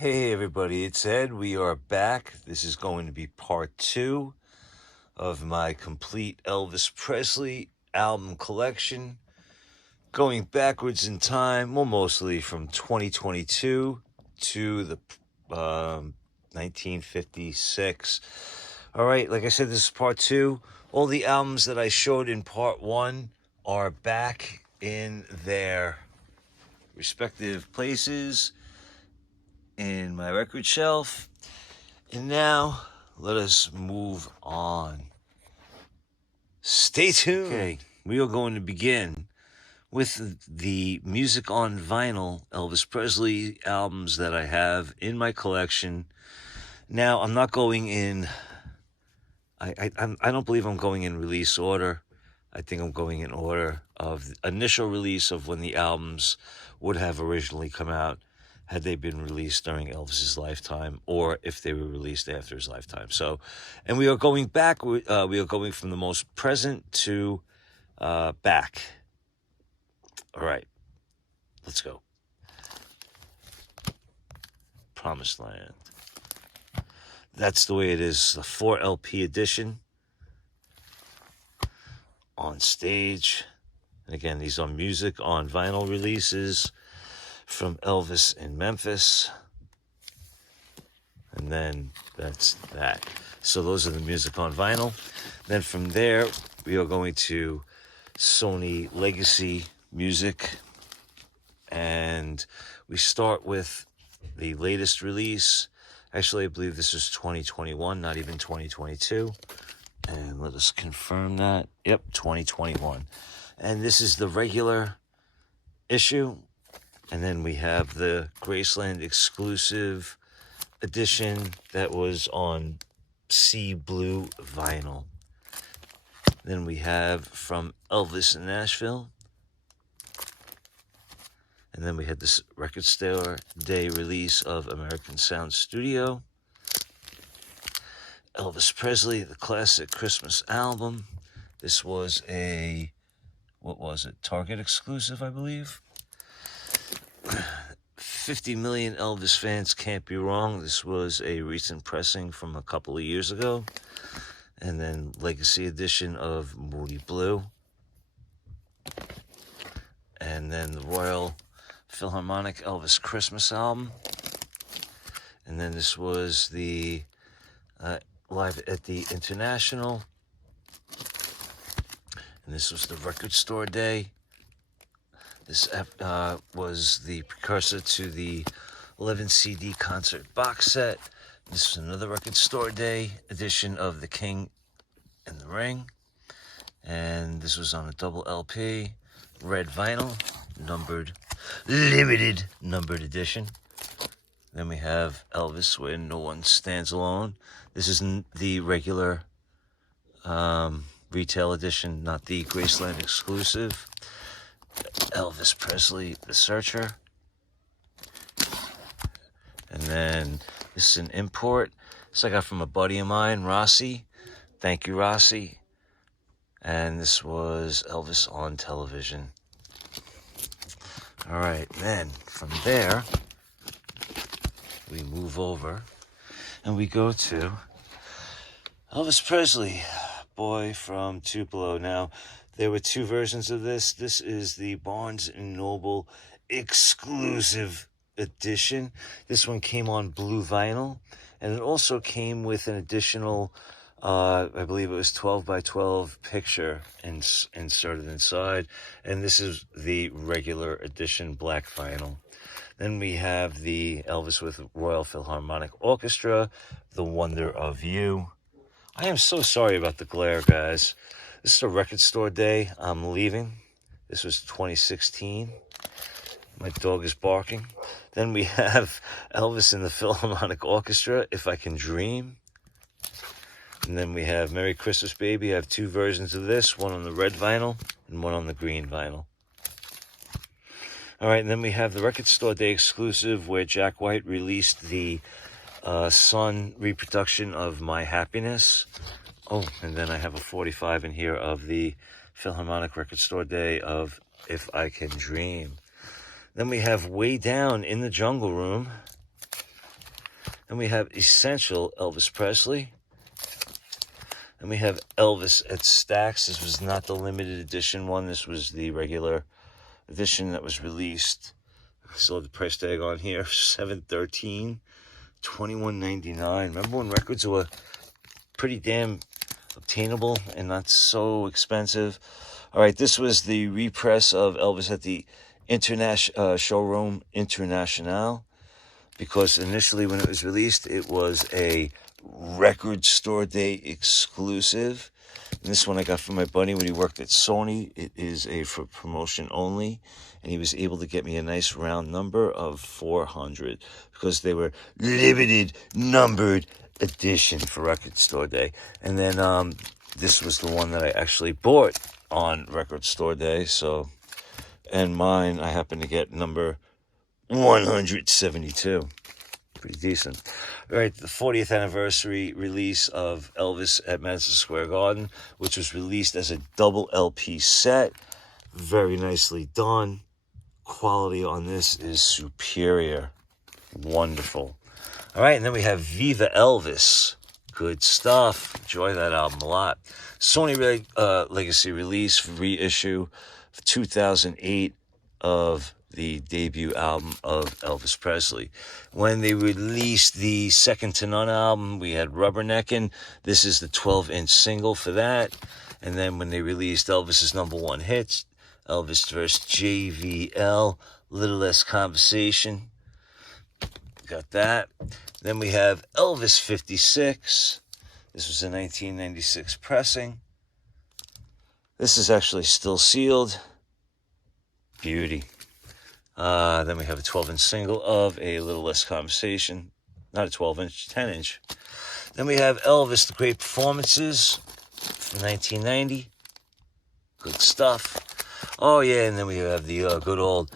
Hey everybody, it's Ed. We are back. This is going to be part 2 of my complete Elvis Presley album collection. Going backwards in time, well, mostly from 2022 to the 1956. All right, like I said, this is part 2. All the albums that I showed in part 1 are back in their respective places in my record shelf. And now, let us move on. Stay tuned. Okay, we are going to begin with the music on vinyl Elvis Presley albums that I have in my collection. Now, I'm not going in, I don't believe I'm going in release order. I think I'm going in order of initial release of when the albums would have originally come out, had they been released during Elvis's lifetime, or if they were released after his lifetime. So, and we are going back. We are going from the most present to back. All right, let's go. Promised Land. That's the way it is. The 4 LP edition. On Stage. And again, these are music on vinyl releases from Elvis in Memphis. And then that's that. So those are the music on vinyl. Then from there, we are going to Sony Legacy Music. And we start with the latest release. Actually, I believe this is 2021, not even 2022. And let us confirm that. Yep, 2021. And this is the regular issue. And then we have the Graceland exclusive edition that was on sea blue vinyl. Then we have from Elvis in Nashville. And then we had this Record Store Day release of American Sound Studio. Elvis Presley, the classic Christmas album. This was a, what was it? Target exclusive, I believe. 50 million Elvis fans can't be wrong. This was a recent pressing from a couple of years ago. And then Legacy edition of Moody Blue. And then the Royal Philharmonic Elvis Christmas album. And then this was the Live at the International. And this was the Record Store Day. This was the precursor to the 11 CD concert box set. This was another Record Store Day edition of The King and the Ring. And this was on a double LP, red vinyl, numbered, limited numbered edition. Then we have Elvis, Where No One Stands Alone. This is the regular retail edition, not the Graceland exclusive. Elvis Presley, The Searcher. And then this is an import. This I got from a buddy of mine, Rossi. Thank you, Rossi. And this was Elvis on Television. All right, then from there, we move over and we go to Elvis Presley Boy from Tupelo. Now, there were 2 versions of this. This is the Barnes & Noble exclusive edition. This one came on blue vinyl, and it also came with an additional, I believe it was 12 by 12 picture inserted inside. And this is the regular edition black vinyl. Then we have the Elvis with Royal Philharmonic Orchestra, The Wonder of You. I am so sorry about the glare, guys. This is a Record Store Day. I'm leaving. This was 2016. My dog is barking. Then we have Elvis in the Philharmonic Orchestra, If I Can Dream. And then we have Merry Christmas, Baby. I have 2 versions of this, one on the red vinyl and one on the green vinyl. All right, and then we have the Record Store Day exclusive where Jack White released the Sun reproduction of My Happiness. Oh, and then I have a 45 in here of the Philharmonic Record Store Day of If I Can Dream. Then we have Way Down in the Jungle Room. Then we have Essential Elvis Presley. And we have Elvis at Stax. This was not the limited edition one. This was the regular edition that was released. I still have the price tag on here. $713, $21.99. Remember when records were pretty damn obtainable and not so expensive? All right, this was the repress of Elvis at the Showroom International, because initially when it was released, it was a record store day exclusive. And this one I got from my buddy when he worked at Sony. It is for promotion only, and he was able to get me a nice round number of 400 because they were limited numbered edition for record store day. And then this was the one that I actually bought on record store day. So, and mine I happened to get number 172. Pretty decent. All right, the 40th anniversary release of Elvis at Madison Square Garden, which was released as a double LP set. Very nicely done. Quality on this is superior. Wonderful. All right, and then we have Viva Elvis. Good stuff. Enjoy that album a lot. Sony Legacy release, reissue, 2008 of the debut album of Elvis Presley. When they released the Second to None album, we had Rubberneckin'. This is the 12-inch single for that. And then when they released Elvis's #1 hits, Elvis vs. JVL, Little Less Conversation. Got that. Then we have Elvis 56. This was a 1996 pressing. This is actually still sealed. Beauty. Then we have a 12-inch single of A Little Less Conversation. Not a 12-inch, 10-inch. Then we have Elvis, The Great Performances from 1990. Good stuff. Oh, yeah, and then we have the good old,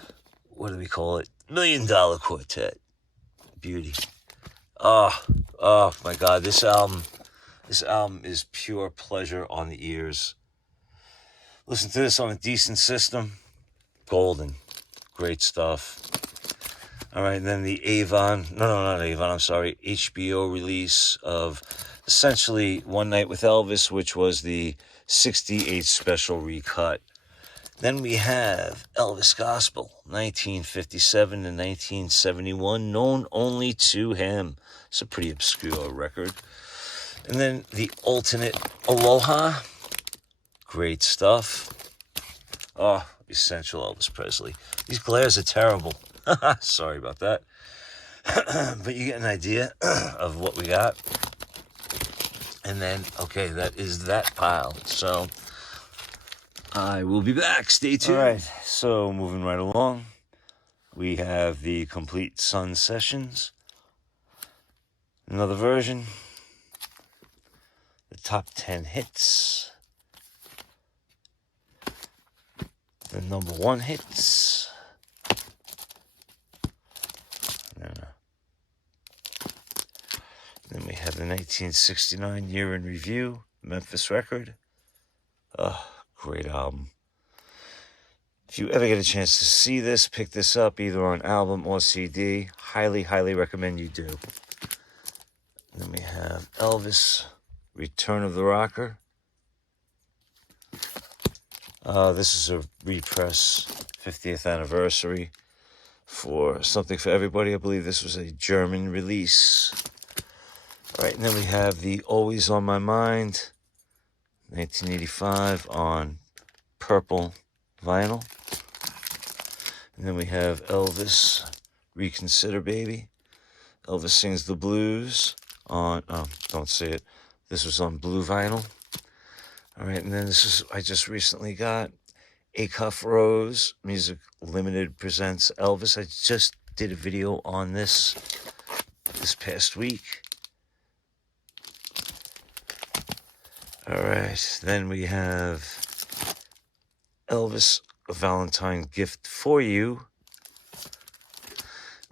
what do we call it? $1 Million Quartet. Beauty. Oh, my God, this album is pure pleasure on the ears. Listen to this on a decent system. Golden. Great stuff. All right, and then the HBO release of essentially One Night with Elvis, which was the 68 special recut. Then we have Elvis Gospel, 1957 to 1971, known only to him. It's a pretty obscure record. And then the Alternate Aloha. Great stuff. Oh, Essential Elvis Presley. These glares are terrible. Sorry about that. But you get an idea of what we got. And then, okay, that is that pile. So I will be back. Stay tuned. All right, so moving right along, we have the Complete Sun Sessions. Another version. The top 10 hits. The #1 hits. Then we have the 1969 Year in Review, Memphis record. Great album. If you ever get a chance to see this, pick this up either on album or CD. Highly, highly recommend you do. Then we have Elvis, Return of the Rocker. This is a repress, 50th anniversary for Something for Everybody. I believe this was a German release. All right, and then we have the Always on My Mind, 1985 on purple vinyl. And then we have Elvis, Reconsider Baby. Elvis Sings the Blues on, don't say it, this was on blue vinyl. All right, and then this is, I just recently got Acuff Rose Music Limited presents Elvis. I just did a video on this past week. All right, then we have Elvis, A Valentine Gift for You.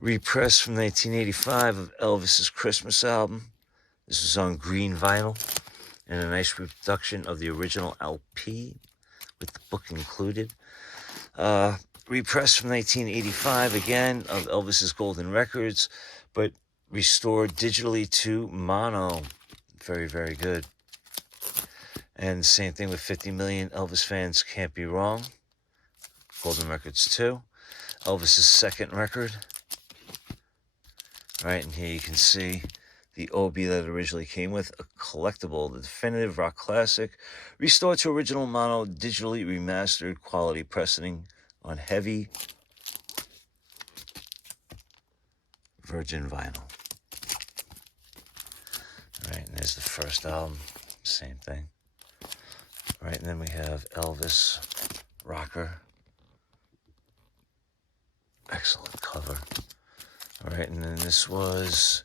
Repress from 1985 of Elvis's Christmas album. This is on green vinyl and a nice reproduction of the original LP with the book included. Repress from 1985 again of Elvis's Golden Records, but restored digitally to mono. Very, very good. And same thing with 50 Million Elvis Fans Can't Be Wrong. Golden Records 2. Elvis's second record. All right, and here you can see the OB that it originally came with, a collectible, the definitive rock classic, restored to original mono, digitally remastered, quality pressing on heavy virgin vinyl. All right, and there's the first album, same thing. All right, and then we have Elvis Rocker. Excellent cover. All right, and then this was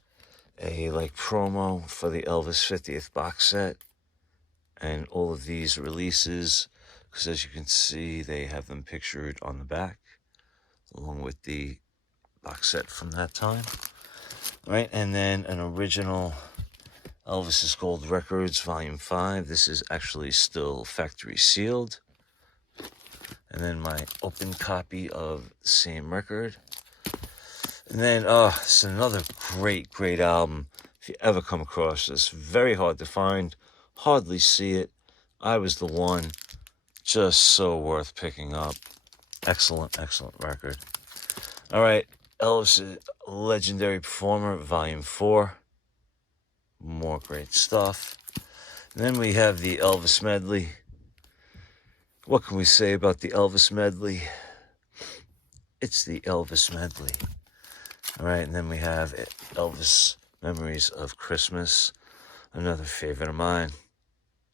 a promo for the Elvis 50th box set. And all of these releases, because as you can see, they have them pictured on the back, along with the box set from that time. All right, and then an original Elvis's Gold Records, Volume 5. This is actually still factory sealed. And then my open copy of the same record. And then, it's another great, great album. If you ever come across this, very hard to find, hardly see it. I was the one. Just so worth picking up. Excellent, excellent record. All right, Elvis Legendary Performer, Volume 4. More great stuff. And then we have the Elvis Medley. What can we say about the Elvis Medley? It's the Elvis Medley. All right, and then we have Elvis Memories of Christmas, another favorite of mine.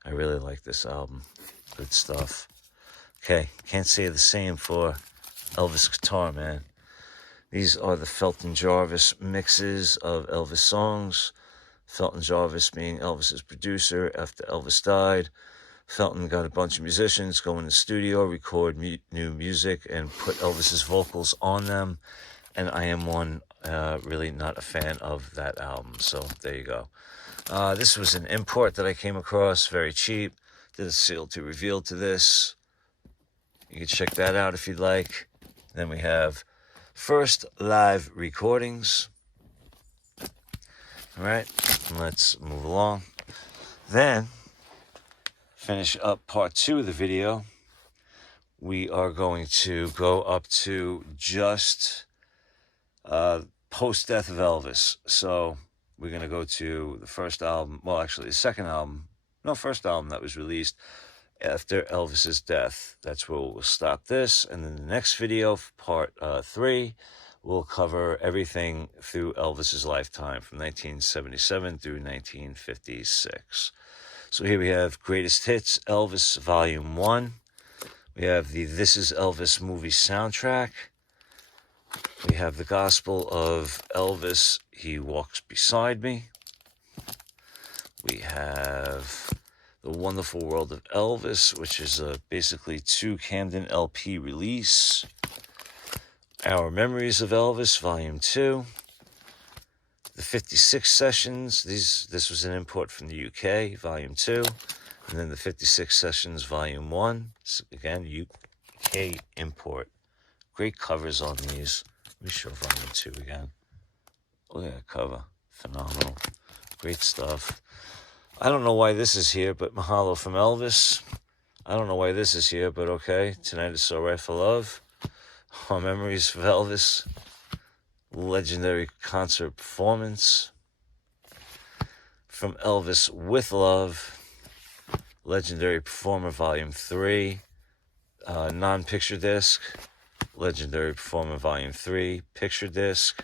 I really like this album. Good stuff. Okay, can't say the same for Elvis Guitar, man. These are the Felton Jarvis mixes of Elvis songs. Felton Jarvis being Elvis's producer after Elvis died. Felton got a bunch of musicians, go in the studio, record new music, and put Elvis's vocals on them. And I am one really not a fan of that album. So there you go. This was an import that I came across, very cheap. Did a sealed to revealed to this. You can check that out if you'd like. Then we have first live recordings. All right, let's move along. Then, finish up part 2 of the video. We are going to go up to just post-death of Elvis. So we're going to go to the first album, well, actually the second album, no, first album that was released after Elvis's death. That's where we'll stop this. And then the next video, part 3, will cover everything through Elvis's lifetime from 1977 through 1956. So here we have Greatest Hits, Elvis Volume 1. We have the This Is Elvis movie soundtrack. We have the Gospel of Elvis, He Walks Beside Me. We have The Wonderful World of Elvis, which is a basically 2 Camden LP release. Our Memories of Elvis, Volume 2. The 56 Sessions, this was an import from the UK, Volume 2. And then the 56 Sessions, Volume 1. So again, UK import. Great covers on these. Let me show Volume 2 again. Look at that cover. Phenomenal. Great stuff. I don't know why this is here, but Mahalo from Elvis. I don't know why this is here, but okay. Tonight Is So Right for Love. Our Memories of Elvis. Legendary concert performance. From Elvis with Love. Legendary Performer Volume 3. Non-picture disc. Legendary Performer Volume 3. Picture disc.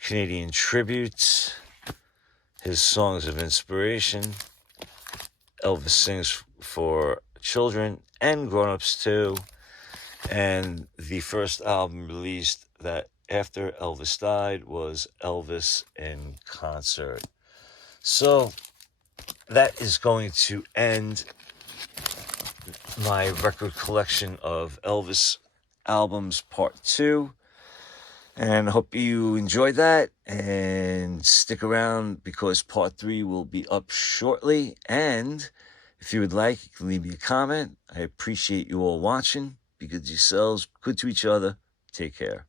Canadian Tribute. His Songs of Inspiration. Elvis Sings for Children and Grown-Ups too. And the first album released that after Elvis died was Elvis in Concert. So that is going to end my record collection of Elvis albums part 2. And I hope you enjoyed that, and stick around because part 3 will be up shortly. And if you would like, you can leave me a comment. I appreciate you all watching. Be good to yourselves, good to each other. Take care.